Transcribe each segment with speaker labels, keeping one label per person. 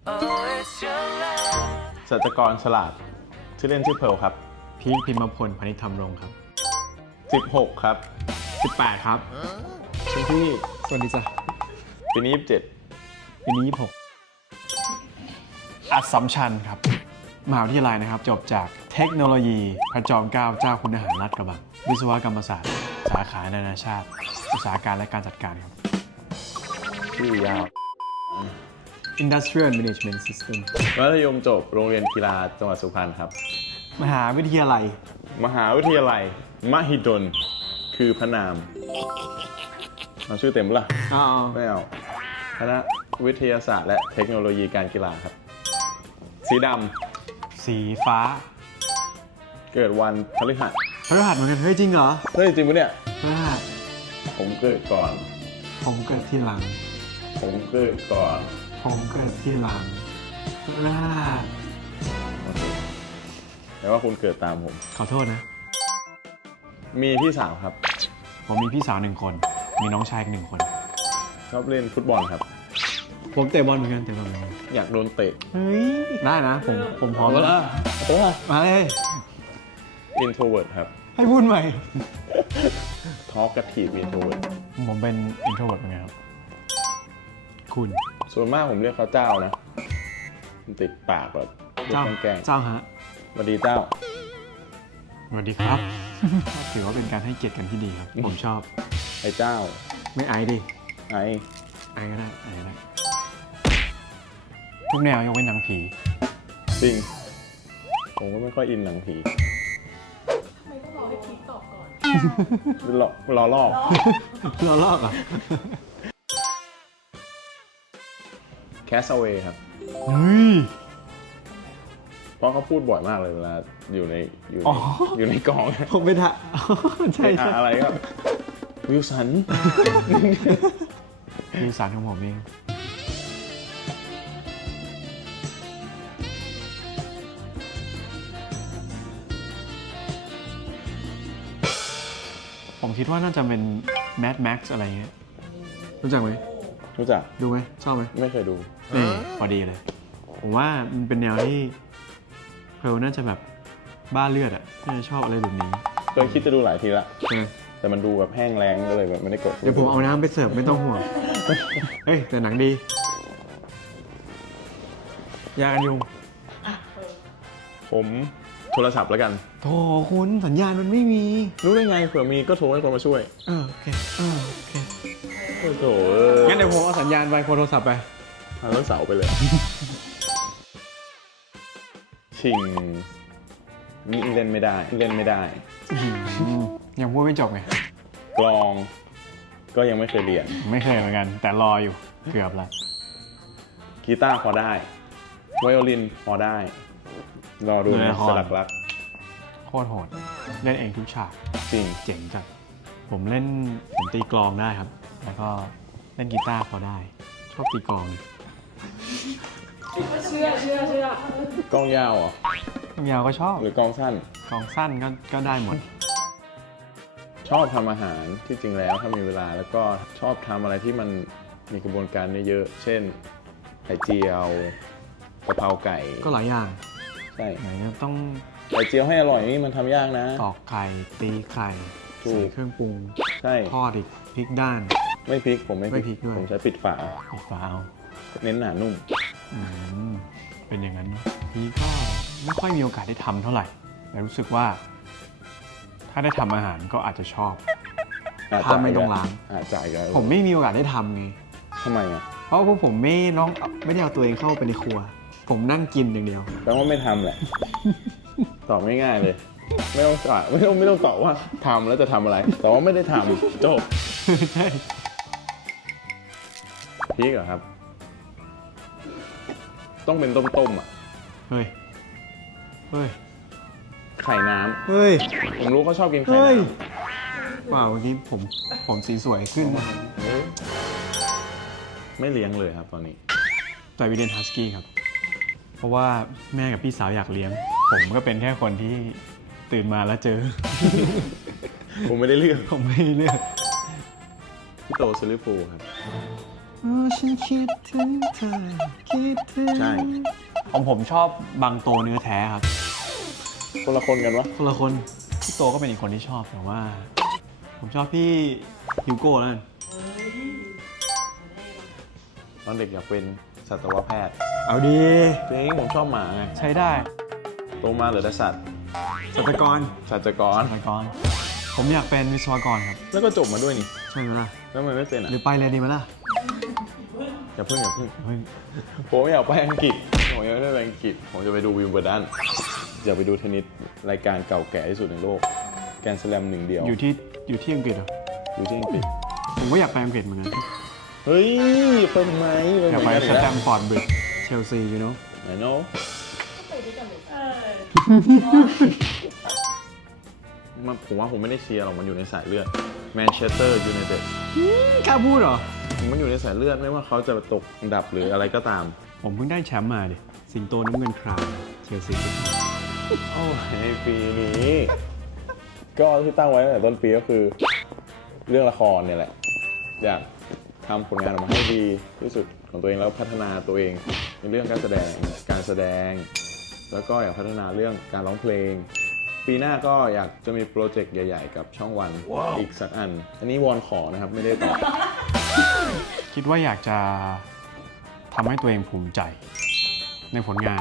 Speaker 1: สัจกรฉลาดชื่อเล่นชื่อเพิร์ลครับ
Speaker 2: พีคพิมพพลพนิษฐ์ธรรมรงค์ครับ
Speaker 1: 16 ครับ
Speaker 2: 18 ครับ
Speaker 1: ชื่อที่
Speaker 2: สวัสดีจ้ะ
Speaker 1: ปีนี้
Speaker 2: ปีนี้26อัสสัมชัญครับมหาวิทยาลัยนะครับจบจากเทคโนโลยีพระจอมเกล้าเจ้าคุณทหารลาดกระบังวิศวกรรมศาสตร์สาขานานาชาติอุตสาหการและการจัดการครับ
Speaker 1: 27 ชื่อยาว
Speaker 2: Industrial Management System
Speaker 1: มัธยมจบโรงเรียนกีฬาจังหวัดสุพรรณครับ
Speaker 2: มหาวิทยาลัย
Speaker 1: มหาวิทยาลัยมหิดลคือพระนามเอาชื่อเต็มปะล่ะ
Speaker 2: อ๋อ
Speaker 1: ไม่เอาคณะวิทยาศาสตร์และเทคโนโลยีการกีฬาครับ สีด
Speaker 2: สีฟ้า
Speaker 1: ำเกิดวันพฤหัส
Speaker 2: พฤหัสเหมือนกันเฮ้ยจริงเหรอ
Speaker 1: เฮ้ยจริงปะเนี่ย
Speaker 2: พฤหัส
Speaker 1: ผมเกิดก่อน
Speaker 2: ผมเกิดที่หลัง
Speaker 1: ผมเกิดก่อน
Speaker 2: ผมเกิดที่หลังพฤหัส
Speaker 1: แต่ว่าคุณเกิดตามผม
Speaker 2: ขอโทษนะ
Speaker 1: มีพี่สาวครับ
Speaker 2: ผมมีพี่สาว1 คน มีน้องชายอีก1 คน
Speaker 1: ชอบเล่นฟุตบอลครับ
Speaker 2: ผมเตะบอลเหมือนกันเตะบอลเหมือนกัน
Speaker 1: อยากโดนเตะ
Speaker 2: เฮ้ย ได้นะ ผมพร้อม
Speaker 1: เอาละ
Speaker 2: มาเลย
Speaker 1: introvert ครับ
Speaker 2: ให้พูดใหม่
Speaker 1: talkative introvert
Speaker 2: ผมเป็น introvert เหมือนกันครับ คุณ
Speaker 1: ส่วนมากผมเรียกเขาเจ้านะมันติดปากแบบเรีย
Speaker 2: เจ้าก
Speaker 1: แกล้ง
Speaker 2: เจ้าฮะ
Speaker 1: สวัสดีเจ้า
Speaker 2: สวัสดีครับ ถือว่าเป็นการให้เกียรติกันที่ดีครับ ผมชอบ
Speaker 1: ไอ้เจ้า
Speaker 2: ไม่ไอดิ
Speaker 1: ไอ้
Speaker 2: ไอก็ได้ไอก็ได้ทุกแนวยกเว้นหนังผี
Speaker 1: จริง ผมก็ไม่ค่อยอินหนังผี
Speaker 3: ทำไมต้องรอให้พีคตอบก่อน
Speaker 1: รอลอก
Speaker 2: เราลอกอ่ะ
Speaker 1: Castaway ครับ
Speaker 2: เฮ้ย
Speaker 1: เพราะเขาพูดบ่อยมากเลยเวลาอยู่ใน
Speaker 2: อ๋อ
Speaker 1: อยู่ในกอง
Speaker 2: ผมไม่ทัน ใช่
Speaker 1: ไอ้
Speaker 2: ใช่
Speaker 1: อะไรครับวิลสัน
Speaker 2: มีสารของผมเอง ผมคิดว่าน่าจะเป็น Mad Max อะไรเงี้ย รู้จักไหม
Speaker 1: รู้จัก
Speaker 2: ดูไหม ชอบไหม
Speaker 1: ไม่เคยดู
Speaker 2: นี่พอดีเลย ผมว่ามันเป็นแนวที่เพลน่าจะแบบบ้าเลือดอ่ะน่าจะชอบอะไรแบบนี้
Speaker 1: เคยคิดจะดูหลายทีละ
Speaker 2: ใช่ไหม
Speaker 1: แต่มันดูแบบแห้งแล้งก็เลยแบบไม่ได้กด
Speaker 2: เดี๋ยวผมเอาน้ำไปเสิร์ฟไม่ต้องห่วง เฮ้ย แต่หนังดี ยากันยุง
Speaker 1: ผมโทรศัพท์แล้วกัน
Speaker 2: โถคุณสัญญาณมันไม่มี
Speaker 1: รู้ได้ไงเผื่อมีก็โทรให้คนมาช่วย
Speaker 2: โอเคโอเค
Speaker 1: โอ้โห
Speaker 2: งั้นเดี๋ยวผมเอาสัญญาณไปโทรศัพท์ไป
Speaker 1: ทางรถเสาไปเลย ชิงนี่เล่นไม่ได้ เล่นไม่ได้
Speaker 2: ยังพูดไม่จบไง
Speaker 1: กลองก็ยังไม่เคยเรียน
Speaker 2: ไม่เคยเหมือนกัน แต่รออยู่ เกือบละ
Speaker 1: กีตาร์พอได้ ไวโอลินพอได้ รอดูนะสลักรัก
Speaker 2: โคตรโหด เล่นเองทุกฉาก
Speaker 1: จริง
Speaker 2: เจ๋งจัดผมตีกลองได้ครับ แล้วก็เล่นกีตาร์พอได้ ชอบตีกลอง
Speaker 3: เชื่อ
Speaker 1: กล้องยาวเหรอ
Speaker 2: กลองยาวก็ชอบ
Speaker 1: หรือกล้องสั้น
Speaker 2: กลองสั้นก็ได้หมด
Speaker 1: ชอบทำอาหารที่จริงแล้วถ้ามีเวลาแล้วก็ชอบทำอะไรที่มันมีกระบวนการเยอะๆเช่นไข่เจียวกะเพราไก่
Speaker 2: ก็หลายอย่าง
Speaker 1: ใช่
Speaker 2: ไหนจะต้อง
Speaker 1: ไข่เจียวให้อร่อยนี่มันทำยากนะ
Speaker 2: ตอกไข่ตีไข่
Speaker 1: ถูก
Speaker 2: ใส่เครื่องปรุง
Speaker 1: ใช่
Speaker 2: ทอดอีกพริกด้าน
Speaker 1: ไม่พริกผมไม่
Speaker 2: ไม่พริกด้วย
Speaker 1: ผมใช้ปิดฝา
Speaker 2: อีกฝาเอา
Speaker 1: เน้นหนานุ่ม
Speaker 2: อืมเป็นอย่างนั้นเนอะพี่ก็ไม่ค่อยมีโอกาสได้ทำเท่าไหร่แต่รู้สึกว่า ถ้าได้ทำอาหารก็อาจจะชอบ ถ้าไม่ต้องล้าง
Speaker 1: อาจจะอีกแล้ว
Speaker 2: ผมไม่มีโอกาสได้ทำไง
Speaker 1: ทำไมอ่ะ
Speaker 2: เพราะว่าผมไม่ได้เอาตัวเองเข้าไปในครัว ผมนั่งกินอย่างเดียว
Speaker 1: แปลว่าไม่ทำแหละ ตอบง่ายๆเลย ไม่ต้องตอบไม่ต้องตอบว่าทำแล้วจะทำอะไรแต่ว่าไม่ได้ทำจบ
Speaker 2: ใช่
Speaker 1: พริกเหรอครับ ต้องเป็นต้มๆอ่ะ
Speaker 2: เฮ้ย เฮ้ย
Speaker 1: ไข่น้ำ
Speaker 2: เฮ้ย
Speaker 1: ผมรู้เขาชอบกินไข่
Speaker 2: เฮ้ย
Speaker 1: น้ำ
Speaker 2: ว้าวเมื่อกี้ผมสีสวยขึ้น
Speaker 1: ไม่เลี้ยงเลยครับตอนนี้
Speaker 2: ไซบีเรียนฮัสกี้ครับ เพราะว่าแม่กับพี่สาวอยากเลี้ยง ผมก็เป็นแค่คนที่ตื่นมาแล้วเจอ
Speaker 1: ผมไม่ได้เลือก
Speaker 2: ผมไม่เลือก
Speaker 1: พี่โตซิลิฟูครับ
Speaker 2: ฉันคิดถึงเธอคิดถึง
Speaker 1: ใช่
Speaker 2: ของผมชอบบางโตเนื้อแท้ครับ
Speaker 1: คนละคนกันวะ
Speaker 2: คนละคนพี่โตก็เป็นอีกคนที่ชอบแต่ว่า ผมชอบพี่ฮิวโก้นั่น
Speaker 1: ตอนเด็กอยากเป็นสัตวแพทย์
Speaker 2: เอาดี
Speaker 1: จริงผมชอบหมาไง
Speaker 2: ใช้ได้
Speaker 1: โตมาเหลือแต่สัตว์
Speaker 2: สัตวกร
Speaker 1: สัตว์กร
Speaker 2: สัตวกร ผมอยากเป็นวิศวกรครับ
Speaker 1: แล้วก็จบมาด้วยนี่
Speaker 2: ใช่ไหมล่ะ
Speaker 1: แล้วทำไมไม่เป็นอ่ะ
Speaker 2: หรือไปเลยดีไหมล่ะ
Speaker 1: อย่าเพิ่ง
Speaker 2: เฮ้ย
Speaker 1: ผมอยากไปอังกฤษผมยังไม่ได้ไปอังกฤษผมจะไปดูวิมเบิลดันอยากไปดูเทนนิสรายการเก่าแก่ที่สุดในโลกแกรนด์สแลมหนึ่งเดียว
Speaker 2: อยู่ที่อังกฤษเหรอ
Speaker 1: อยู่ที่อังกฤษ
Speaker 2: ผมก็อยากไปอังกฤษเหมือนกัน
Speaker 1: เฮ้ยไปทำไม
Speaker 2: อยากไปสแตมฟอร์ดบริดจ์เชลซีyou know
Speaker 1: ไหนโน้
Speaker 3: ไปด้วยกันเลย
Speaker 1: ผมว่าผมไม่ได้เชียร์หรอกมันอยู่ในสายเลือดแมนเชสเตอร์ยูไนเต็ด
Speaker 2: กล้าพูดเหรอ
Speaker 1: มันอยู่ในสายเลือดไม่ว่าเขาจะตกอันดับหรืออะไรก็ตาม
Speaker 2: ผมเพิ่งได้แชมป์มาดิ สิงโตน้ำเงินครามเชลซี
Speaker 1: โอ้ยในปีนี้ ก็ที่ตั้งไว้ตั้งแต่ต้นปีก็คือ เรื่องละครเนี่ยแหละ อยากทำผลงานออกมาให้ดีที่สุดของตัวเองแล้วพัฒนาตัวเองในเรื่องการแสดงแล้วก็อยากพัฒนาเรื่องการร้องเพลง ปีหน้าก็อยากจะมีโปรเจกต์ใหญ่ๆกับช่องวันอีกสักอันนี้วอนขอนะครับไม่ได้ตอบ
Speaker 2: คิดว่าอยากจะทำให้ตัวเองภูมิใจในผลงาน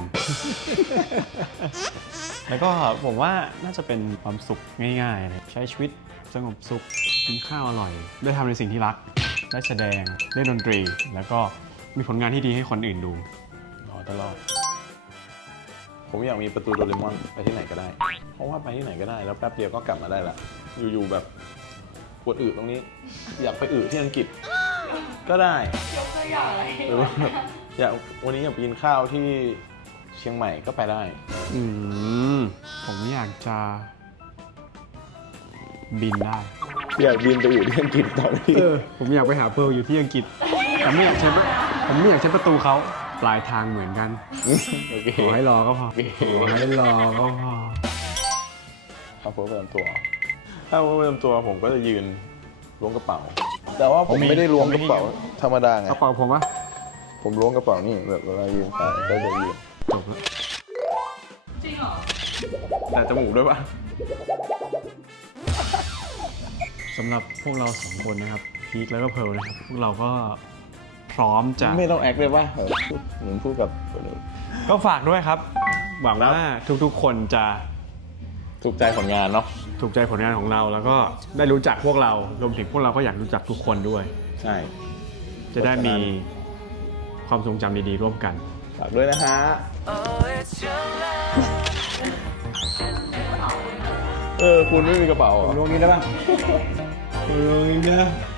Speaker 2: แล้วก็ผมว่าน่าจะเป็นความสุขง่ายๆเลยใช้ชีวิตสงบสุขกินข้าวอร่อย ได้ทำในสิ่งที่รัก ได้แสดงเล่นดนตรี แล้วก็มีผลงานที่ดีให้คนอื่นดู
Speaker 1: รอตลอด ผมอยากมีประตูโดเรมอนไปที่ไหนก็ได้ เพราะว่าไปที่ไหนก็ได้แล้วแป๊บเดียวก็กลับมาได้ละ อยู่ๆแบบปวดอึตรงนี้ อยากไปอึที่อังกฤษก็ได้
Speaker 3: ยกตัวอย่างอะไร
Speaker 1: หรือว่าแบบอยากวันนี้อยากไปกินข้าวที่เชียงใหม่ก็ไปได้
Speaker 2: ผมอยากจะบินได้
Speaker 1: อยากบินไปอยู่ที่อังกฤษตอนนี้
Speaker 2: ผมอยากไปหาเพร์ลอยู่ที่อังกฤษผมไม่อยากใช้ประตูเขาปลายทางเหมือนกัน
Speaker 1: โอเค
Speaker 2: ขอให้รอก็พอ ขอให้รอก็พอ
Speaker 1: เอาผมประจำตัว ถ้าผมประจำตัวผมก็จะยืนล้วงกระเป๋า แต่ว่าผมไม่ได้ล้วงกระเป๋าธรรมดาไง
Speaker 2: กระเป๋าผมวะ
Speaker 1: ผมล้วงกระเป๋านี่แบบเวลายืนไปก็จะยืน
Speaker 2: จบแล้ว
Speaker 3: จริงเหรอ
Speaker 1: แต่จมูกด้วยปะ
Speaker 2: สำหรับพวกเราสองคนนะครับพีคแล้วก็เพร์ลนะครับพวกเราก็พร้อมจะ
Speaker 1: ไม่ต้องแอคเลยปะเหมือนพูดกับคนอื่น
Speaker 2: ก็ฝากด้วยครับ หวังว่าทุกๆคนจะ
Speaker 1: ถูกใจผลงานเนาะ
Speaker 2: ถูกใจผลงานของเรา แล้วก็ได้รู้จักพวกเรารวมถึงพวกเราก็อยากรู้จักทุกคนด้วย
Speaker 1: ใช่
Speaker 2: จะได้มีความทรงจำดีๆร่วมกัน
Speaker 1: ฝากด้วยนะฮะ คุณไม่มีกระเป๋าเหรอ
Speaker 2: ลงนี้ได้ป่ะลงนี้นะ